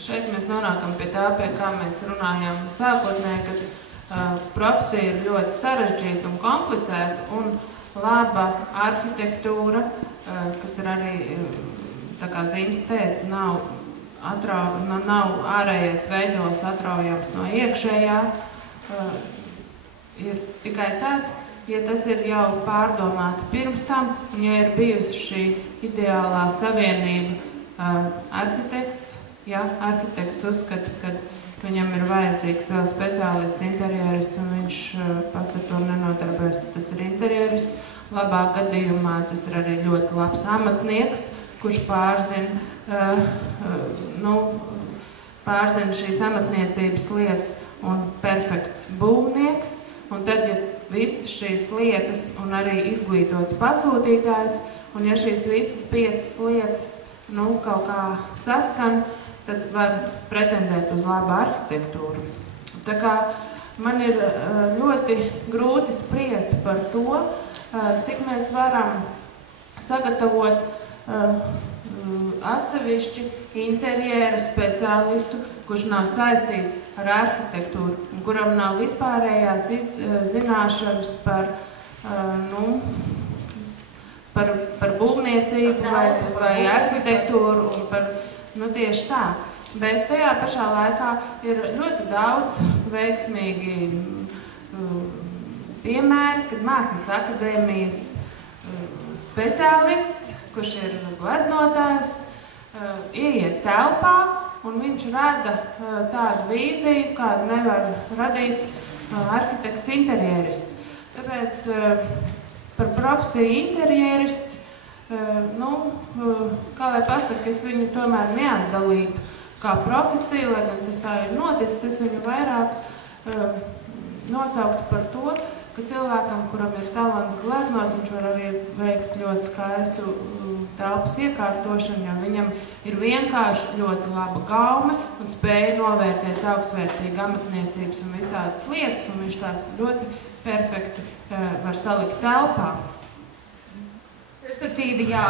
šeit mēs nonākam pie tā, pie kā mēs runājām sākotnēji, kad profesija ir ļoti sarežģīta un komplicēta, un laba arhitektūra, kas ir arī, tā kā Zīns teica, nav ārējais veidols atraujams no iekšējā, ir tikai tad, ja tas ir jau pārdomāti pirms tam, un ja ir bijusi šī ideālā savienība arhitekts, ja arhitekts uzskata, ka viņam ir vajadzīgs vēl speciālists interjerists, un viņš pats ar to nenodarbojas, tad tas ir interjerists. Labā gadījumā tas ir arī ļoti labs amatnieks, kurš pārzina šīs amatniecības lietas, un perfekts būvnieks. Un tad, ja visas šīs lietas un arī izglītots pasūtītājs, un ja šīs visas 5 lietas kaut kā saskan, tad var pretendēt uz labu arhitektūru. Tā kā man ir ļoti grūti spriest par to, cik mēs varam sagatavot atsevišķi interjera speciālistu, kurš nav saistīts ar arhitektūru, un kuram nav vispārējās zināšanas par būvniecību vai arhitektūru un par tieši tā. Bet tajā pašā laikā ir ļoti daudz veiksmīgi piemēri, kad Mākslas akadēmijas speciālists, kurš ir gleznotājs, ieiet telpā un viņš rada tādu vīziju, kādu nevar radīt arhitekts interjerists. Tāpēc par profesiju interjerists, kā lai pasaka, es viņu tomēr neatdalītu kā profesiju, lai gan tas tā ir noticis, es viņu vairāk nosauktu par to, ka cilvēkam, kuram ir talants gleznot, viņš var arī veikt ļoti skaistu telpas iekārtošanu, jo viņam ir vienkārši ļoti laba gaume un spēja novērtēt augstvērtīgu amatniecības un visādas lietas, un viņš tās ļoti perfekti var salikt telpā. Respektīvi, ja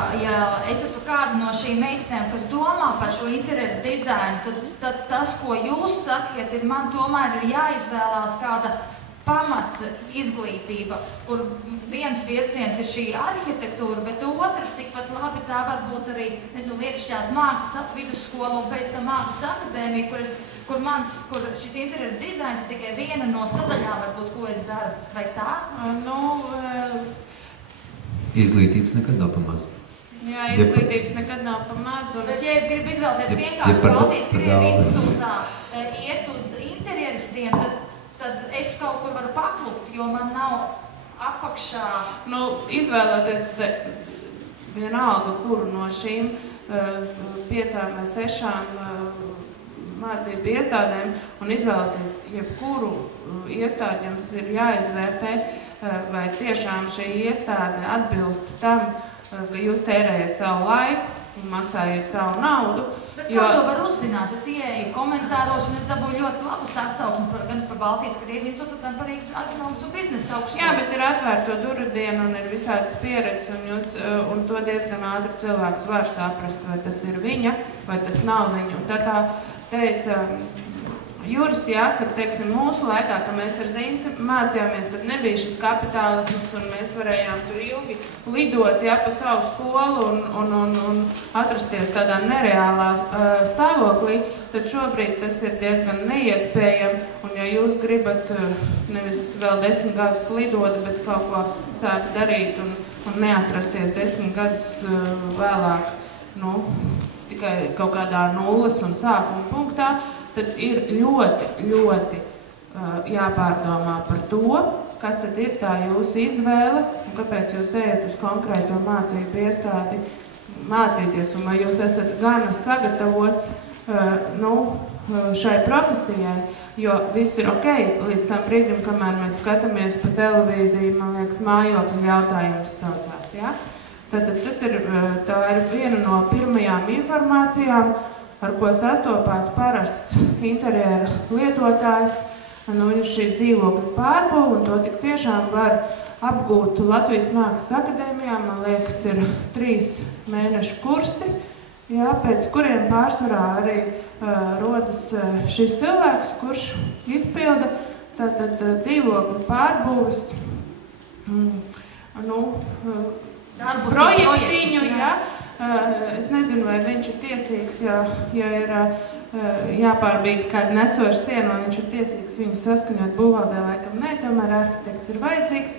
es esmu kāda no šīm meitenēm, kas domā par šo interjeru dizainu, tad tas, ko jūs sakiet, man tomēr ir jāizvēlās kāda pamat izglītība, kur viens virziens ir šī arhitektūra, bet otrs tikpat labi tā var būt arī, lietišķās mākslas vidusskola un pēc tam Mākslas akadēmija, kur šis interjeru dizains ir tikai viena no sadaļām, varbūt, ko es daru. Vai tā? Izglītības nekad nav pamaz. Jā, izglītības nekad nav pamaz. Bet, ja es gribu izvēlēties vienkārši Baltijas Krievu institūtā iet uz interjeristiem, tad es kaut kur varu paklupt, jo man nav apakšā. Izvēlēties vienalga, kuru no šīm 5 vai 6 mācību iestādēm, un izvēlēties jebkuru iestādi jums ir jāizvērtē, vai tiešām šī iestāde atbilst tam, ka jūs tērējat savu laiku un maksājat savu naudu. Bet kā to var uzzināt? Es ieeju komentāros un es dabūju ļoti labus atsauksmes gan par Baltijas Krievu institūtu, gan par Rīgas ekonomikas un biznesa augstskolu. Jā, bet ir atvērto durvju diena un ir visādas pieredzes, un to diezgan ātri cilvēks var saprast, vai tas ir viņa, vai tas nav viņa. Un tā kā teica Juris, kad, teiksim, mūsu laikā, kad mēs ar Zinti mācījāmies, tad nebija šis kapitālisms, un mēs varējām tur ilgi lidot, pa savu skolu un atrasties tādā nereālā stāvoklī, tad šobrīd tas ir diezgan neiespējami, un ja jūs gribat nevis vēl 10 gadus lidot, bet kaut ko sākt darīt un neatrasties 10 gadus vēlāk, tikai kaut kādā nulles un sākuma punktā, tad ir ļoti, ļoti jāpārdomā par to, kas tad ir tā jūsu izvēle un kāpēc jūs ejat uz konkrēto mācību iestādi mācīties un vai jūs esat gana sagatavots šai profesijai, jo viss ir ok līdz tam brīdim, kamēr mēs skatāmies pa televīziju, man liekas, mājokļu jautājums saucās, ja? Tad tā ir viena no pirmajām informācijām, ar ko sastopās parasts interjera lietotājs, ir šī dzīvokļa pārbūve, un to tik tiešām var apgūt Latvijas Mākslas akadēmijā, man liekas, ir 3 mēnešu kursi, pēc kuriem pārsvarā arī būs šis cilvēks, kurš izpilda tātad dzīvokļu pārbūves projektiņu, ja. Es nezinu, vai viņš ir tiesīgs, ja ir jāpārbīda kāda nesoša siena, vai viņš ir tiesīgs viņu saskaņot būvvaldē, laikam nē, tomēr arhitekts ir vajadzīgs,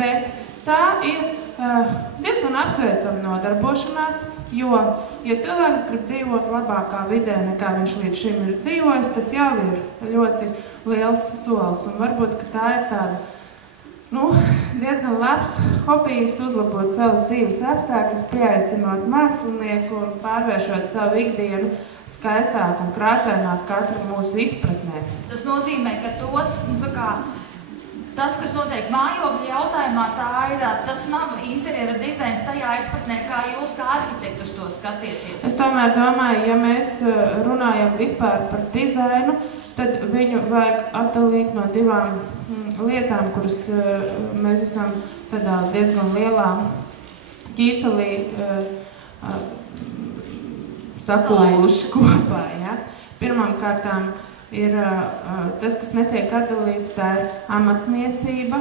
bet tā ir diezgan apsveicama nodarbošanās, jo, ja cilvēks grib dzīvot labākā vidē, nekā viņš līdz šim ir dzīvojis, tas jau ir ļoti liels solis, un varbūt, ka tā ir tāda, diezgan labs hobijs uzlabot savas dzīves apstākļus, pieaicinot mākslinieku un pārvēršot savu ikdienu skaistāk un krāsaināk katru mūsu izpratnē. Tas nozīmē, ka tas, kas notiek mājokļu jautājumā, tas nav interjera dizains tajā izpratnē, kā jūs kā arhitektus to skatieties. Es tomēr domāju, ja mēs runājam vispār par dizainu, tad viņu vajag atdalīt no divām lietām, kuras mēs esam tādā diezgan lielā ķīselī sakūluši kopā. Ja? Pirmām kārtām ir tas, kas netiek atdalīts, tā ir amatniecība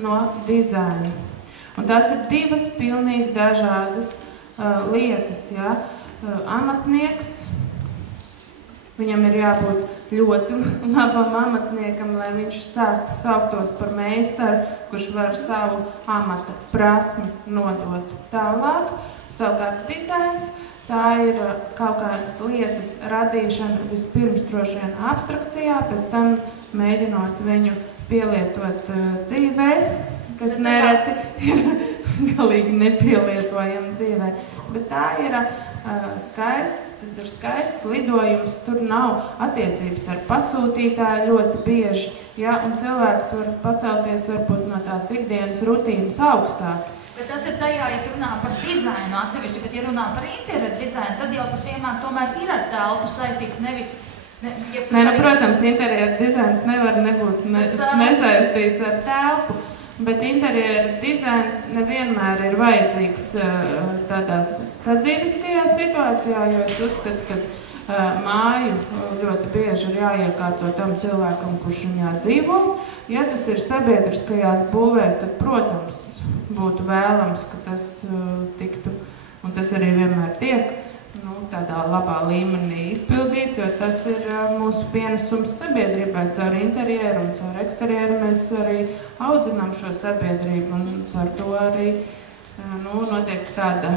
no dizaina. Un tās ir divas pilnīgi dažādas lietas. Ja? Amatnieks, viņam ir jābūt ļoti labam amatniekam, lai viņš sauktos par meistaru, kurš var savu amata prasmi nodot tālāk. Savukārt dizains, tā ir kaut kādas lietas radīšana vispirms droši vien abstrakcijā, pēc tam mēģinot viņu pielietot dzīvē, kas nereti ir galīgi nepielietojama dzīvē. Bet tā ir skaists, tas ir skaists lidojums, tur nav attiecības ar pasūtītāju ļoti bieži, ja, un cilvēks var pacelties varbūt no tās ikdienas rutīnas augstāk. Bet tas ir tajā, ja tu runā par dizainu atsevišķi, bet ja runā par interjeru dizainu, tad jau tas vienmēr tomēr ir ar telpu saistīts, nevis... Protams, interjeru dizains nevar nebūt nesaistīts ar telpu, bet interjeru dizains nevienmēr ir vajadzīgs tādās sadzīviskajā situācijā, jo es uzskatu, ka māju ļoti bieži ir jāiekārto tam cilvēkam, kurš viņā dzīvo. Ja tas ir sabiedriskajās būvēs, tad, protams, būtu vēlams, ka tas tiktu, un tas arī vienmēr tiek, tādā labā līmenī izpildīts, jo tas ir mūsu pienesums sabiedrībai. Caur interjeru un caur eksterjeru mēs arī audzinām šo sabiedrību, un caur to arī notiek tāda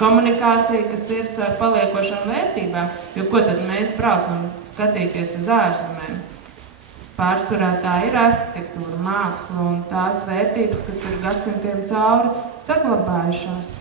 komunikācija, kas ir caur paliekošām vērtībām, jo ko tad mēs braucam skatīties uz ārzemēm? Pārsvarā tā ir arhitektūra, māksla un tās vērtības, kas ir gadsimtiem cauri saglabājušās.